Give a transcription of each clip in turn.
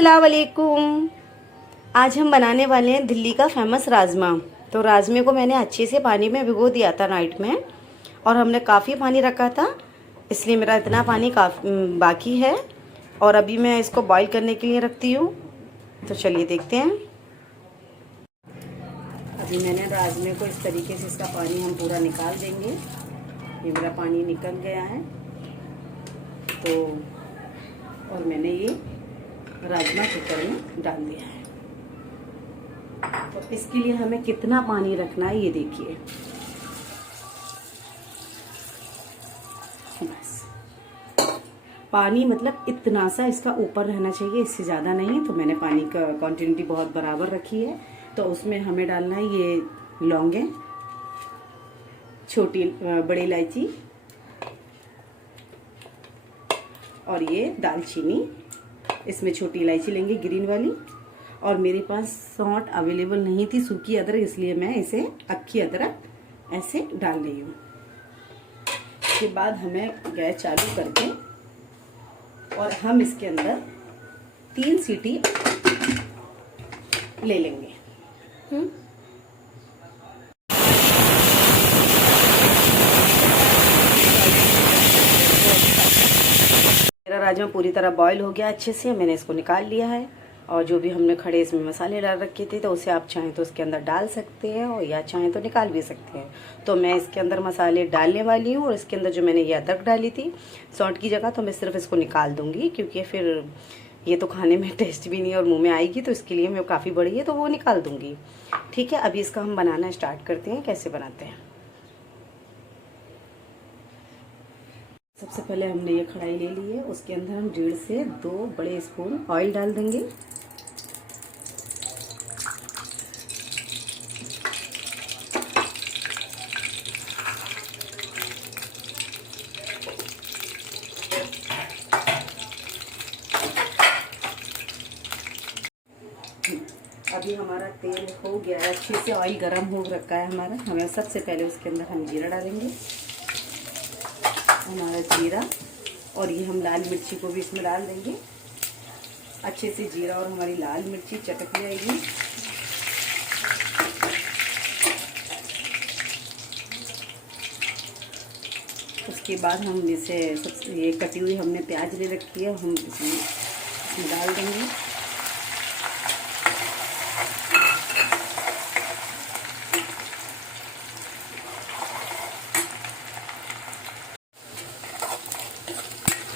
अस्सलाम वालेकुम। आज हम बनाने वाले हैं दिल्ली का फेमस राजमा। तो राजमे को मैंने अच्छे से पानी में भिगो दिया था नाइट में, और हमने काफ़ी पानी रखा था, इसलिए मेरा इतना पानी बाकी है। और अभी मैं इसको बॉईल करने के लिए रखती हूँ। तो चलिए देखते हैं। अभी मैंने राजमे को इस तरीके से इसका पानी हम पूरा निकाल देंगे। ये मेरा पानी निकल गया है। तो और मैंने ये राजमा कुकर में डाल दिया है। तो इसके लिए हमें कितना पानी रखना है ये देखिए। बस पानी मतलब इतना सा इसका ऊपर रहना चाहिए, इससे ज़्यादा नहीं। तो मैंने पानी का क्वांटिटी बहुत बराबर रखी है। तो उसमें हमें डालना है ये लौंगे, छोटी बड़ी इलायची और ये दालचीनी। इसमें छोटी इलायची लेंगे ग्रीन वाली, और मेरे पास सौंठ अवेलेबल नहीं थी, सूखी अदरक, इसलिए मैं इसे अक्खी अदरक ऐसे डाल रही हूँ। उसके बाद हमें गैस चालू करके और हम इसके अंदर 3 सीटी ले लेंगे। मेरा राजमा पूरी तरह बॉईल हो गया अच्छे से, मैंने इसको निकाल लिया है। और जो भी हमने खड़े इसमें मसाले डाल रखे थे, तो उसे आप चाहें तो उसके अंदर डाल सकते हैं, और या चाहें तो निकाल भी सकते हैं। तो मैं इसके अंदर मसाले डालने वाली हूँ, और इसके अंदर जो मैंने ये अदरक डाली थी सौंठ की जगह, तो मैं सिर्फ इसको निकाल दूँगी, क्योंकि फिर ये तो खाने में टेस्ट भी नहीं और मुँह में आएगी। तो इसके लिए मैं काफ़ी बड़ी है तो वो निकाल दूँगी। ठीक है, अभी इसका हम बनाना स्टार्ट करते हैं। कैसे बनाते हैं, सबसे पहले हमने ये कढ़ाई ले ली है। उसके अंदर हम 1.5 से 2 बड़े स्पून ऑयल डाल देंगे। अभी हमारा तेल हो गया है, अच्छे से ऑयल गरम हो रखा है हमारा। हमें सबसे पहले उसके अंदर हम जीरा डालेंगे, हमारा जीरा, और ये हम लाल मिर्ची को भी इसमें डाल देंगे। अच्छे से जीरा और हमारी लाल मिर्ची चटक जाएगी। उसके बाद हम इसे ये कटी हुई हमने प्याज ले रखी है, हम इसमें डाल देंगे।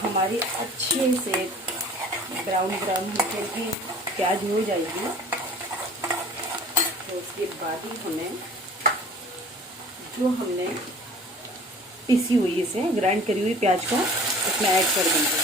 हमारी अच्छे से ब्राउन हल्की की प्याज हो जाएगी। तो उसके बाद ही हमें जो हमने पिसी हुई इसे ग्राइंड करी हुई प्याज को इसमें ऐड कर देंगे।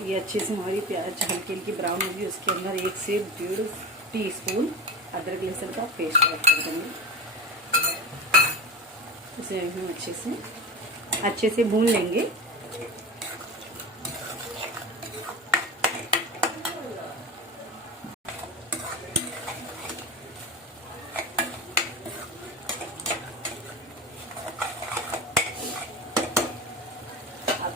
ये अच्छे से हमारी प्याज हल्की हल्की ब्राउन होगी। उसके अंदर 1 से 1.5 टीस्पून अदरक लहसुन का पेस्ट ऐड कर देंगे। उसे हम अच्छे से भून लेंगे।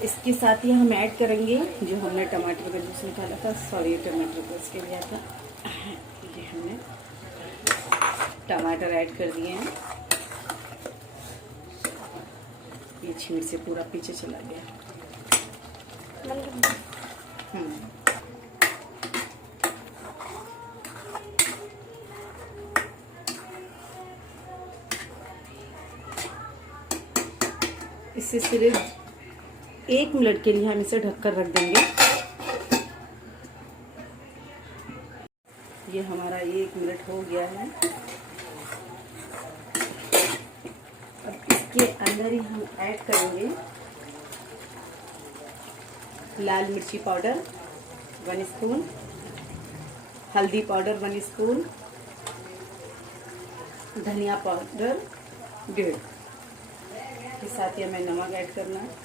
इसके साथ ही हम ऐड करेंगे जो हमने टमाटर का जूस निकाला था, सॉरी टमाटर को इसके लिया था, ये हमने टमाटर ऐड कर दिए हैं। ये छींट से पूरा पीछे चला गया। इससे सिर्फ 1 मिनट के लिए हम इसे ढककर रख देंगे। ये हमारा 1 मिनट हो गया है। अब इसके अंदर ही हम ऐड करेंगे लाल मिर्ची पाउडर, 1 स्पून, हल्दी पाउडर 1 स्पून, धनिया पाउडर 1.5, के साथ ही हमें नमक ऐड करना है।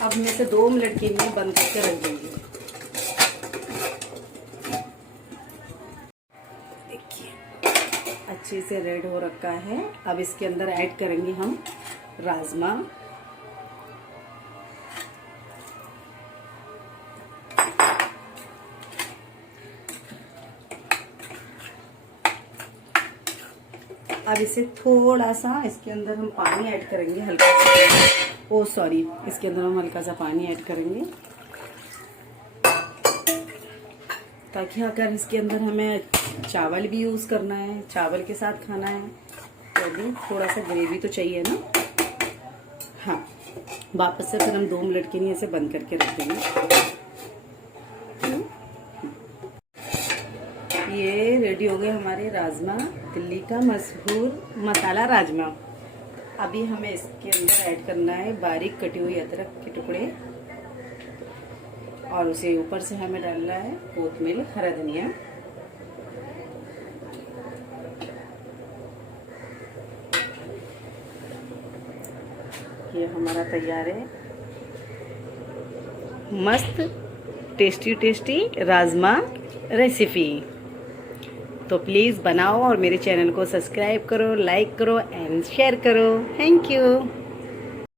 अब हम इसे 2 मिनट के लिए बंद करके रख देंगे। देखिए अच्छे से रेड हो रखा है। अब इसके अंदर ऐड करेंगे हम राजमा। अब इसे थोड़ा सा इसके अंदर हम पानी ऐड करेंगे, हल्का सा, इसके अंदर हम हल्का सा पानी ऐड करेंगे, ताकि अगर इसके अंदर हमें चावल भी यूज़ करना है, चावल के साथ खाना है, तो भी थोड़ा सा ग्रेवी तो चाहिए ना। हाँ, वापस से फिर हम 2 मिनट के लिए इसे बंद करके रख देंगे। ये रेडी हो गए हमारे राजमा, दिल्ली का मशहूर मसाला राजमा। अभी हमें इसके अंदर ऐड करना है बारीक कटी हुई अदरक के टुकड़े, और उसे ऊपर से हमें डालना है कोतमीर, हरा धनिया। ये हमारा तैयार है मस्त टेस्टी टेस्टी राजमा रेसिपी। तो प्लीज़ बनाओ और मेरे चैनल को सब्सक्राइब करो, लाइक करो एंड शेयर करो। Thank you.